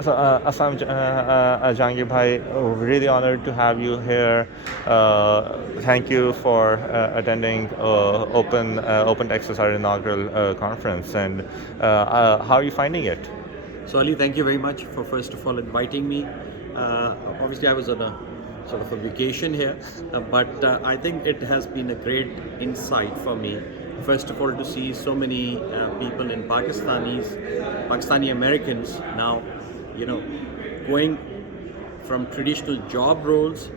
So, Jahangir Bhai, really honored to have you here. Thank you for attending Open Texas, our inaugural conference. And how are you finding it? So Ali, thank you very much for first of all inviting me. Obviously, I was on a sort of a vacation here, but I think it has been a great insight for me. First of all, to see so many people in Pakistani Americans now, you know, going from traditional job roles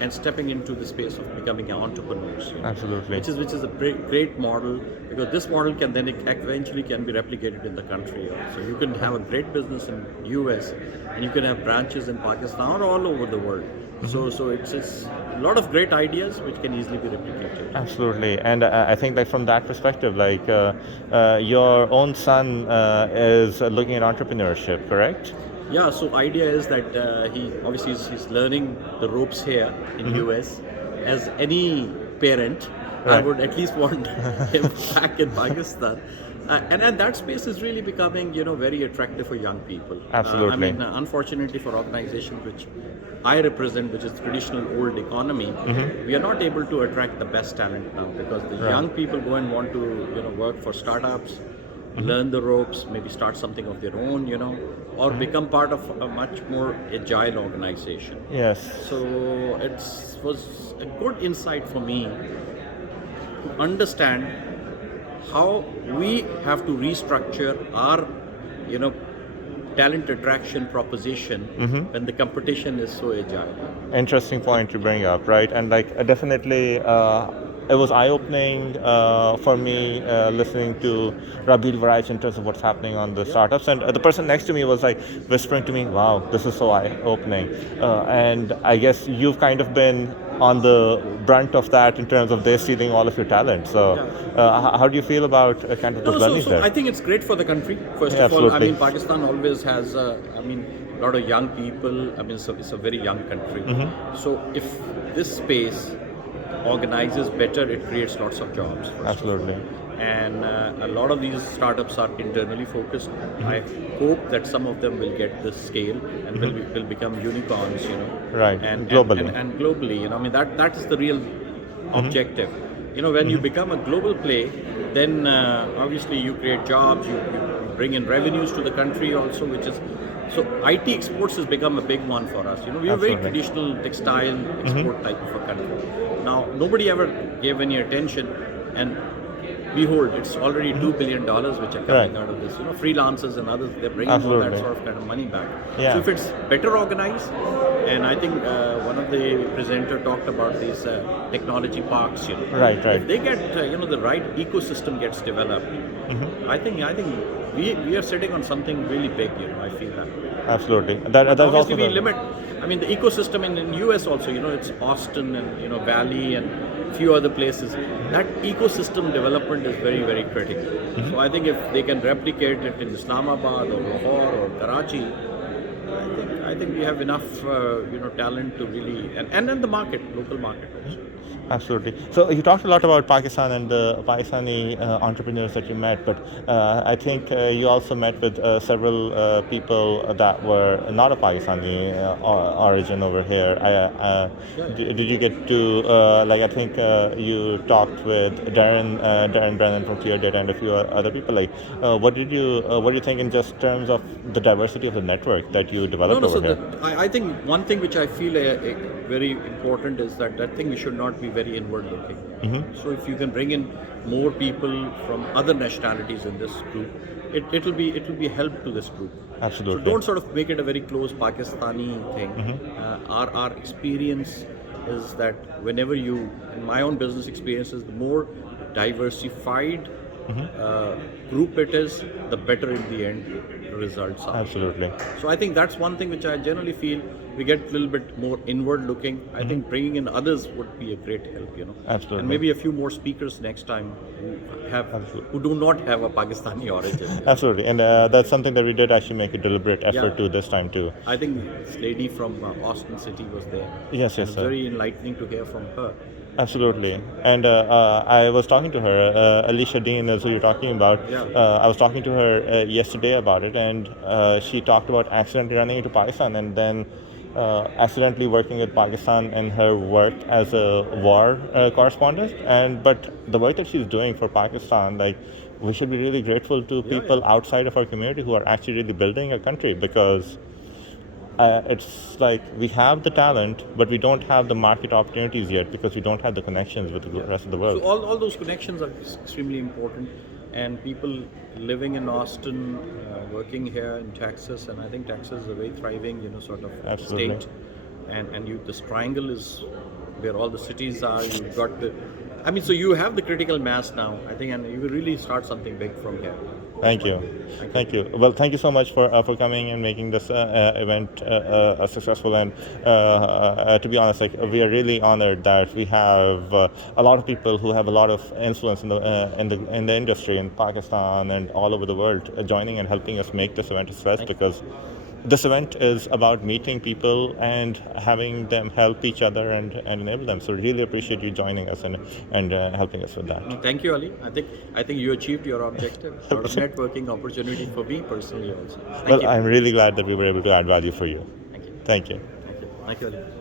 and stepping into the space of becoming entrepreneurs. Absolutely. Which is a great model, because this model can then eventually can be replicated in the country. So you can have a great business in US, and you can have branches in Pakistan or all over the world. So it's a lot of great ideas which can easily be replicated. Absolutely, and I think like from that perspective, like your own son is looking at entrepreneurship, correct? Yeah, so idea is that he obviously he's learning the ropes here in US. As any parent, I Right. would at least want him back in Pakistan. And that space is really becoming, very attractive for young people. Absolutely. Unfortunately for organizations which I represent, which is traditional old economy, we are not able to attract the best talent now, because the Right. young people go and want to, work for startups, learn the ropes, maybe start something of their own, or become part of a much more agile organization. Yes. So it was a good insight for me to understand how we have to restructure our, talent attraction proposition when the competition is so agile. Interesting point to bring up, right? And like definitely, it was eye-opening for me listening to Rabil Varaj in terms of what's happening on the startups, and the person next to me was like whispering to me, "Wow, this is so eye-opening," and I guess you've kind of been on the brunt of that in terms of they stealing all of your talent. So, how do you feel about kind of those So, learnings so there? I think it's great for the country. First Yeah, of all, absolutely. Pakistan always has, a lot of young people. It's a very young country. So if this space organizes better, it creates lots of jobs. First of all. Absolutely. And a lot of these startups are internally focused. I hope that some of them will get this scale and will become unicorns, Right. and Globally. and globally, that is the real objective. When you become a global play, then obviously you create jobs, you bring in revenues to the country also, which is so IT exports has become a big one for us. We are very Absolutely. traditional textile export type of a country. Now nobody ever gave any attention, and behold, it's already $2 billion which are coming Right. out of this. Freelancers and others, they're bringing all that Absolutely. sort of kind of money back. Yeah. So if it's better organized, and I think one of the presenter talked about these technology parks. Right, right. If they get the right ecosystem gets developed, I think we are sitting on something really big. I feel that. Absolutely. But That's obviously also we the, limit. The ecosystem in US also, it's Austin and Valley and few other places. That ecosystem development is very, very critical. So I think if they can replicate it in Islamabad or Lahore or Karachi, I think we have enough talent to really and then the market, local market also. Absolutely. So you talked a lot about Pakistan and the Pakistani entrepreneurs that you met, but I think you also met with several people that were not of Pakistani origin over here. Did you get to like? I think you talked with Darren Brennan from Clear Data and a few other people. Like, what do you think in just terms of the diversity of the network that you developed No, so over here? I think one thing which I feel very important is that I think we should not be very inward looking. So if you can bring in more people from other nationalities in this group, it'll be a help to this group. Absolutely. So don't sort of make it a very close Pakistani thing. Our experience is that whenever you, in my own business experiences, the more diversified group it is, the better in the end the results are. Absolutely. So I think that's one thing which I generally feel we get a little bit more inward looking. I think bringing in others would be a great help, Absolutely. and maybe a few more speakers next time who do not have a Pakistani origin. Absolutely, and that's something that we did actually make a deliberate effort Yeah. to this time too. I think this lady from Austin City was there. Yes, It yes, was sir. very enlightening to hear from her. Absolutely. And I was talking to her, Alicia Dean is who you're talking about. Yeah. I was talking to her yesterday about it, and she talked about accidentally running into Pakistan and then accidentally working with Pakistan in her work as a war correspondent. But the work that she's doing for Pakistan, like, we should be really grateful to people outside of our community who are actually really building a country, because it's like we have the talent, but we don't have the market opportunities yet because we don't have the connections with the rest of the world. So all those connections are extremely important, and people living in Austin, working here in Texas, and I think Texas is a very thriving, sort of Absolutely. state, and you this triangle is where all the cities are. You've got the, I mean, so you have the critical mass now, I think, and you will really start something big from here. Thank you. Thank you. Well, thank you so much for coming and making this event successful. And to be honest, like, we are really honored that we have a lot of people who have a lot of influence in the industry in Pakistan and all over the world joining and helping us make this event a success, because this event is about meeting people and having them help each other and enable them. So really appreciate you joining us and helping us with that. Thank you, Ali. I think you achieved your objective. A lot of networking opportunity for me personally also. Thank Well, you. I'm really glad that we were able to add value for you. Thank you. Thank you. Thank you. Thank you, Ali.